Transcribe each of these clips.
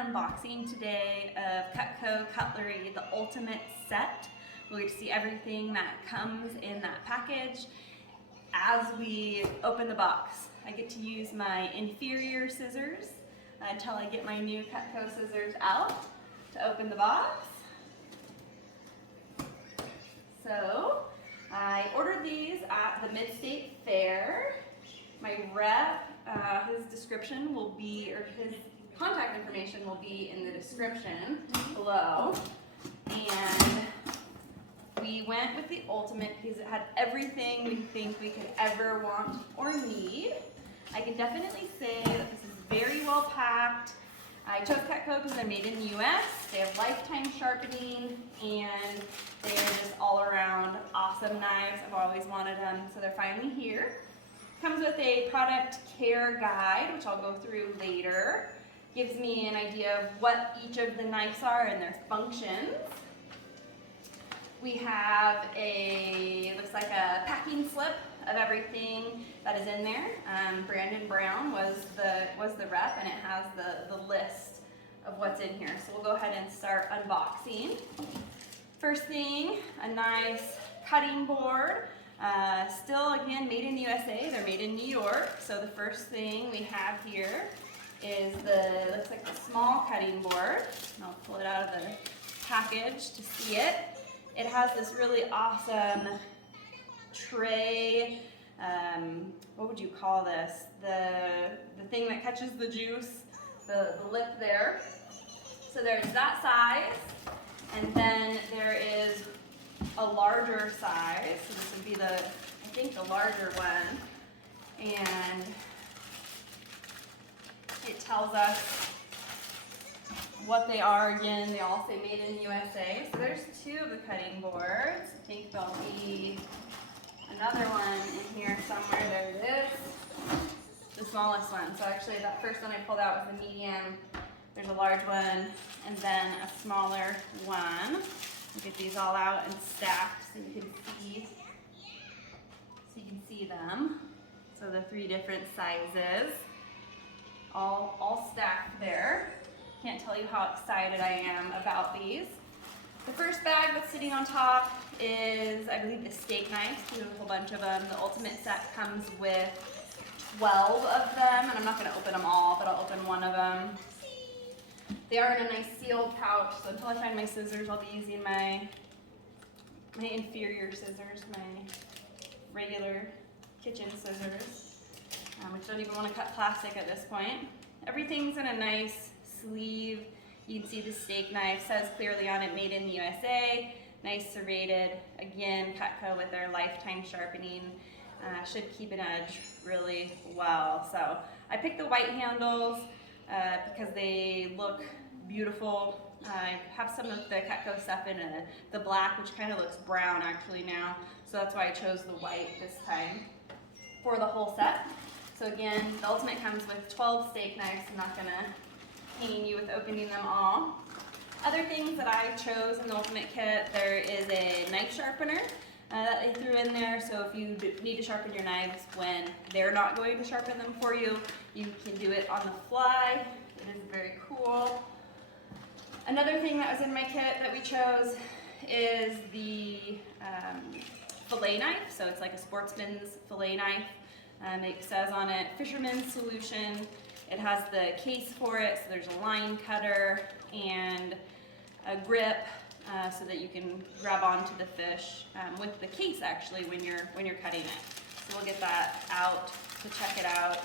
unboxing today of Cutco Cutlery, the ultimate set. We'll get to see everything that comes in that package as we open the box. I get to use my inferior scissors until I get my new Cutco scissors out to open the box. So I ordered these at the Mid-State Fair. My rep, his description will be, or his contact information will be in the description below. And we went with the ultimate because it had everything we think we could ever want or need. I can definitely say that this is very well packed. I chose Cutco because they're made in the US. They have lifetime sharpening and they're just all around awesome knives. I've always wanted them, so they're finally here. Comes with a product care guide, which I'll go through later. Gives me an idea of what each of the knives are and their functions. We have looks like a packing slip of everything that is in there. Brandon Brown was the rep, and it has the list of what's in here. So we'll go ahead and start unboxing. First thing, a nice cutting board. Still, again, made in the USA. They're made in New York. So the first thing we have here is looks like the small cutting board. And I'll pull it out of the package to see it. It has this really awesome tray. What would you call this? The thing that catches the juice, the lip there. So there's that size, and then there is a larger size. So this would be I think the larger one, and it tells us what they are. Again, they all say made in the USA. So there's two of the cutting boards. I think there'll be another one in here somewhere. There it is, the smallest one. So actually that first one I pulled out was the medium. There's a large one and then a smaller one. We'll get these all out and stacked so you can see them. So the three different sizes, all stacked there. Can't tell you how excited I am about these. The first bag that's sitting on top is, I believe, the steak knives. We have a whole bunch of them. The ultimate set comes with 12 of them, and I'm not going to open them all, but I'll open one of them. They are in a nice sealed pouch, so until I find my scissors, I'll be using my inferior scissors, my regular kitchen scissors, which don't even want to cut plastic at this point. Everything's in a nice sleeve. You can see the steak knife says clearly on it, made in the USA. Nice serrated. Again, Cutco with their lifetime sharpening. Should keep an edge really well. So I picked the white handles because they look beautiful. I have some of the Cutco stuff in the black, which kind of looks brown actually now. So that's why I chose the white this time for the whole set. So again, the ultimate comes with 12 steak knives. I'm not gonna pain you with opening them all. Other things that I chose in the ultimate kit, there is a knife sharpener that they threw in there. So if you need to sharpen your knives when they're not going to sharpen them for you, you can do it on the fly. It is very cool. Another thing that was in my kit that we chose is the fillet knife. So it's like a sportsman's fillet knife. It says on it, fisherman's solution. It has the case for it, so there's a line cutter and a grip so that you can grab onto the fish with the case actually when you're cutting it. So we'll get that out to check it out.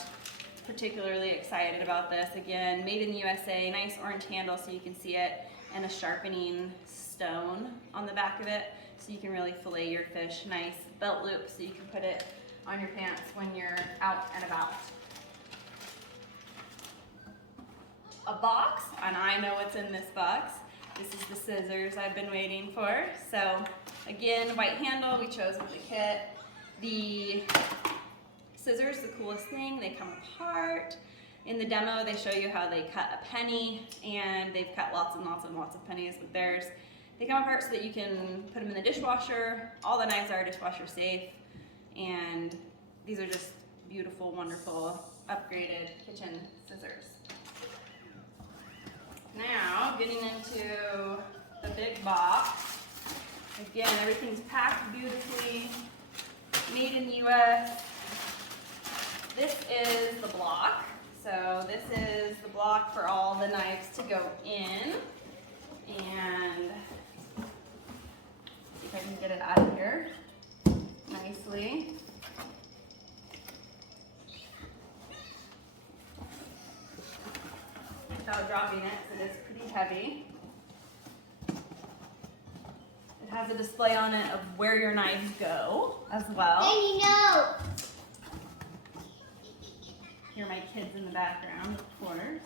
Particularly excited about this. Again, made in the USA, nice orange handle so you can see it, and a sharpening stone on the back of it so you can really fillet your fish. Nice belt loop so you can put it on your pants when you're out and about. A box, and I know what's in this box. This is the scissors I've been waiting for. So again, white handle we chose with the kit. The scissors, the coolest thing, they come apart. In the demo, they show you how they cut a penny, and they've cut lots and lots and lots of pennies with theirs. They come apart so that you can put them in the dishwasher. All the knives are dishwasher safe, and these are just beautiful, wonderful, upgraded kitchen scissors. now getting into the big box. Again, everything's packed beautifully, made in the US. This is the block. So this is the block for all the knives to go in. And see if I can get it out of here nicely. Without dropping it, because it is pretty heavy. It has a display on it of where your knives go as well. Daddy, no! Hear my kids in the background, of course.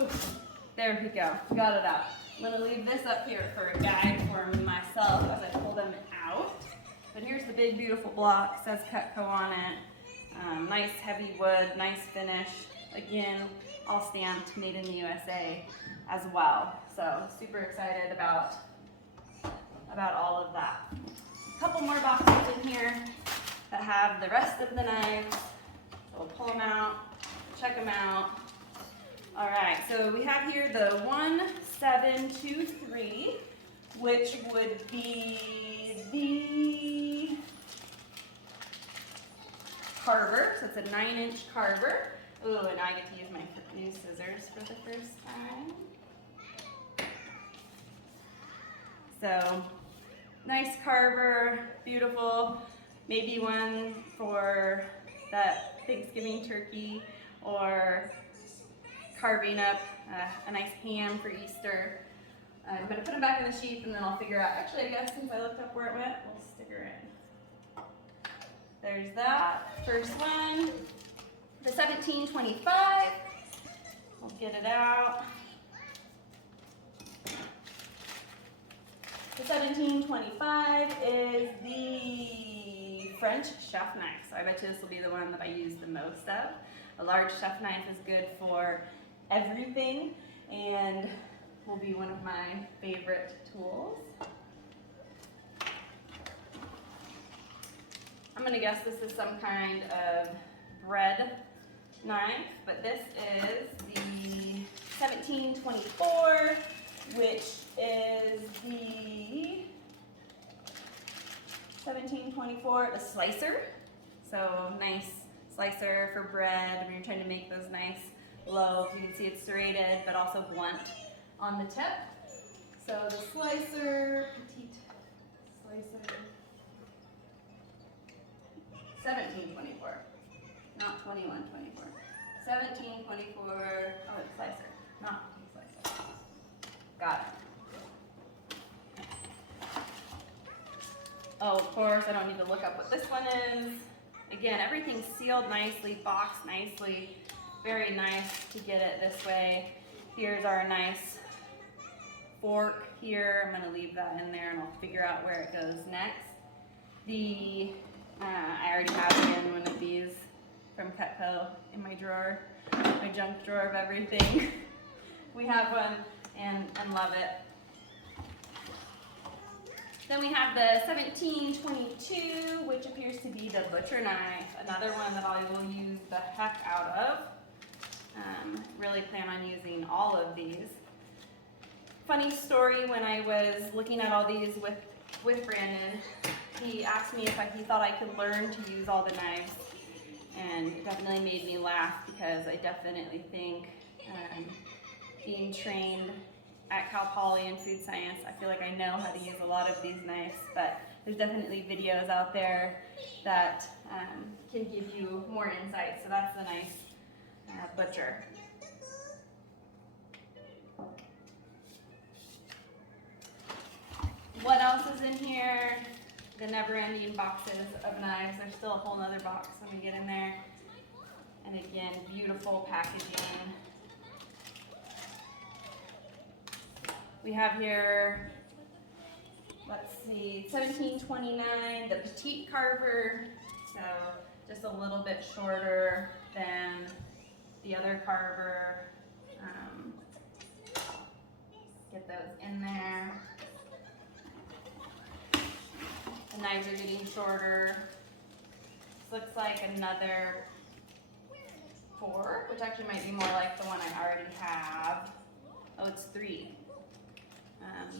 Oof. There we go, got it out. I'm gonna leave this up here for a guide for myself as I pull them out. But here's the big beautiful block, it says Cutco on it. Nice heavy wood, nice finish. Again, all stamped, made in the USA as well. So super excited about all of that. A couple more boxes in here that have the rest of the knives. We'll pull them out, check them out. All right, so we have here the 1723, which would be the carver. So it's a 9-inch carver. Ooh, and now I get to use my new scissors for the first time. So, nice carver, beautiful. Maybe one for that Thanksgiving turkey or carving up a nice ham for Easter. I'm going to put them back in the sheath and then I'll figure out. Actually, I guess since I looked up where it went, we'll stick her in. There's that first one. The 1725. We'll get it out. The 1725 is the French chef knife. So I bet you this will be the one that I use the most of. A large chef knife is good for everything and will be one of my favorite tools. I'm gonna guess this is some kind of bread knife, but this is the 1724, which is the 1724, the slicer. So nice slicer for bread when you're trying to make those nice loaves. You can see it's serrated, but also blunt on the tip. So the slicer, petite slicer, 1724, not 2124. 1724, oh, it's slicer, not slicer. Got it. Oh, of course, I don't need to look up what this one is. Again, everything's sealed nicely, boxed nicely. Very nice to get it this way. Here's our nice fork here. I'm gonna leave that in there and I'll figure out where it goes next. I already have again one of these from Cutco in my drawer, my junk drawer of everything. We have one and love it. Then we have the 1722, which appears to be the butcher knife, another one that I will use the heck out of. Really plan on using all of these. Funny story, when I was looking at all these with Brandon, he asked me if he thought I could learn to use all the knives, and it definitely made me laugh because I definitely think being trained at Cal Poly in food science, I feel like I know how to use a lot of these knives, but there's definitely videos out there that can give you more insight. So that's the nice butcher. What else is in here? The never-ending boxes of knives. There's still a whole nother box when we get in there. And again, beautiful packaging. We have here, let's see, 1729, the petite carver. So just a little bit shorter than the other carver. Get those in there. The knives are getting shorter. This looks like another fork, which actually might be more like the one I already have. Oh, it's 3.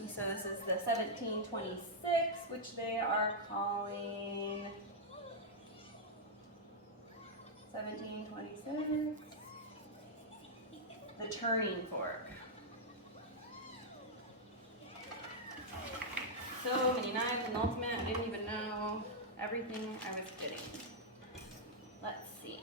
So this is the 1726, which they are calling 1726, the turning fork. So many knives in Ultimate, I didn't even know everything I was getting. Let's see.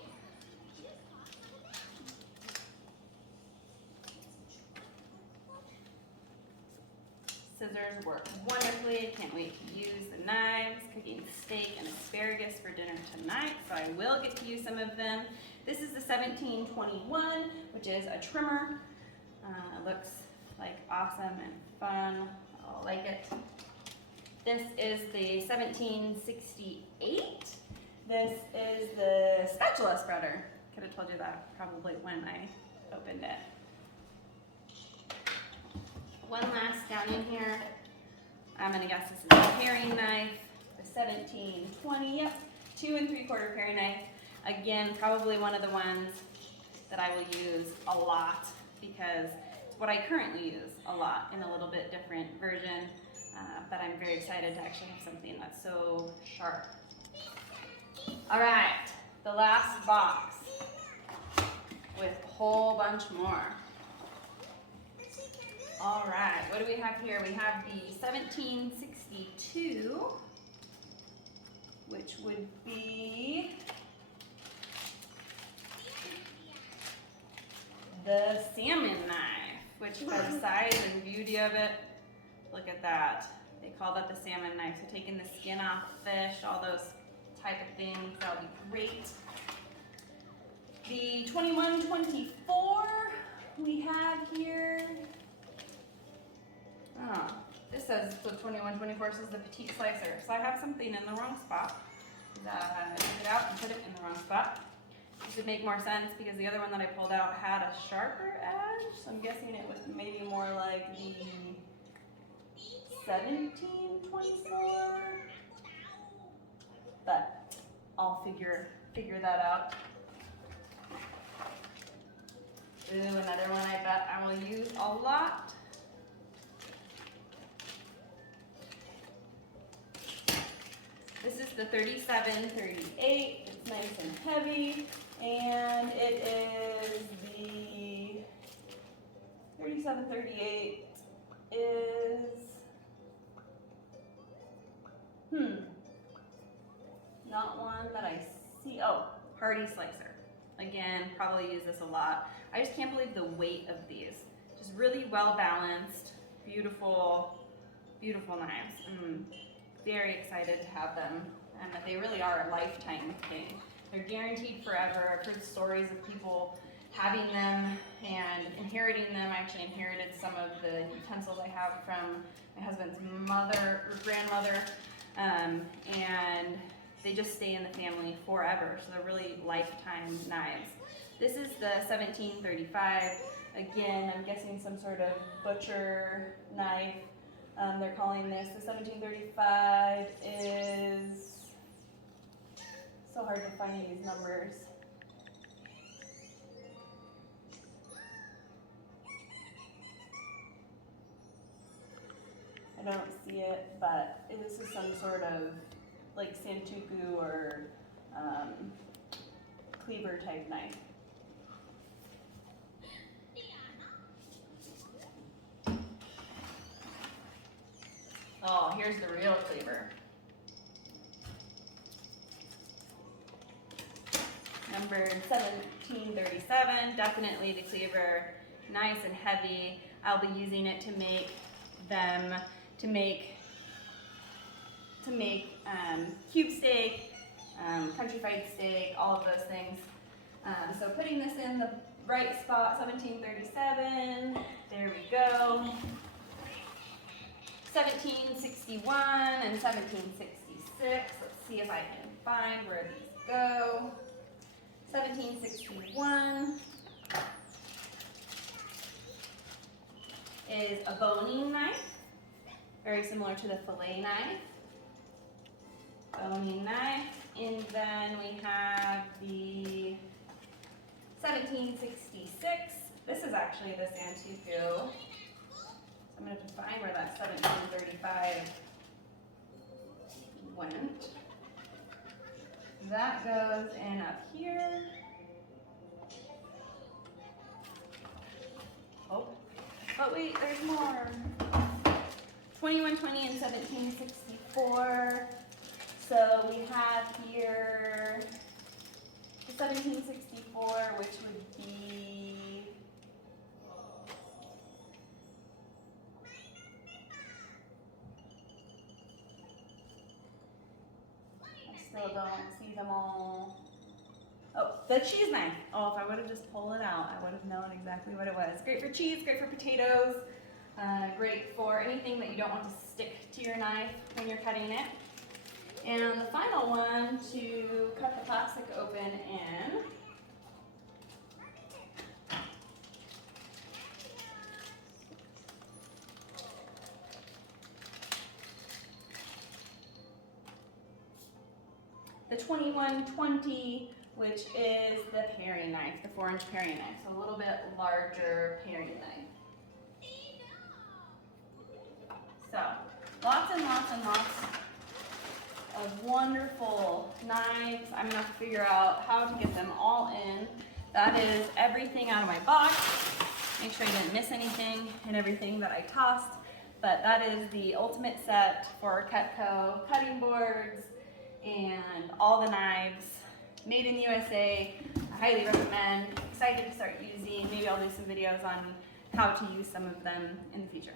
Scissors work wonderfully. Can't wait to use the knives. Cooking steak and asparagus for dinner tonight, so I will get to use some of them. This is the 1721, which is a trimmer. It looks like awesome and fun. I'll like it. This is the 1768. This is the spatula spreader. Could have told you that probably when I opened it. One last down in here. I'm gonna guess this is a paring knife, the 1720, yep, 2 3/4 paring knife. Again, probably one of the ones that I will use a lot because it's what I currently use a lot in a little bit different version, but I'm very excited to actually have something that's so sharp. All right, the last box with a whole bunch more. All right, what do we have here? We have the 1762, which would be the salmon knife, which for the size and beauty of it, look at that. They call that the salmon knife. So taking the skin off fish, all those type of things, that'll be great. The 2124 we have here. Oh, this says the 2124 says the petite slicer. So I have something in the wrong spot. I took it out and put it in the wrong spot. This would make more sense because the other one that I pulled out had a sharper edge. So I'm guessing it was maybe more like the 1724. But I'll figure that out. Ooh, another one I bet I will use a lot. This is the 3738. It's nice and heavy, and it is the 3738 is not one that I see. Oh, Hardy slicer. Again, probably use this a lot. I just can't believe the weight of these. Just really well balanced, beautiful, beautiful knives. Very excited to have them, and that they really are a lifetime thing. They're guaranteed forever. I've heard stories of people having them and inheriting them. I actually inherited some of the utensils I have from my husband's mother or grandmother, and they just stay in the family forever. So they're really lifetime knives. This is the 1735. Again, I'm guessing some sort of butcher knife. They're calling this the 1735 is so hard to find these numbers. I don't see it, but this is some sort of like santuku or cleaver type knife. Oh, here's the real cleaver. Number 1737, definitely the cleaver, nice and heavy. I'll be using it to make them, to make cube steak, country fried steak, all of those things. So putting this in the right spot, 1737, there we go. 1761 and 1766. Let's see if I can find where these go. 1761 is a boning knife, very similar to the fillet knife. Boning knife. And then we have the 1766. This is actually the santuku. I'm going to have to find where that 1735 went. That goes in up here. Oh, but wait, there's more. 2120 and 1764. So we have here the 1764, which would be I still don't see them all. Oh, the cheese knife. Oh, if I would have just pulled it out, I would have known exactly what it was. Great for cheese, great for potatoes, great for anything that you don't want to stick to your knife when you're cutting it. And the final one to cut the plastic open in the 2120, which is the paring knife, the 4-inch paring knife, so a little bit larger paring knife. So, lots and lots and lots of wonderful knives. I'm gonna have to figure out how to get them all in. That is everything out of my box. Make sure I didn't miss anything and everything that I tossed. But that is the ultimate set for Cutco cutting boards and all the knives. Made in the USA. I highly recommend. Excited to start using. Maybe I'll do some videos on how to use some of them in the future.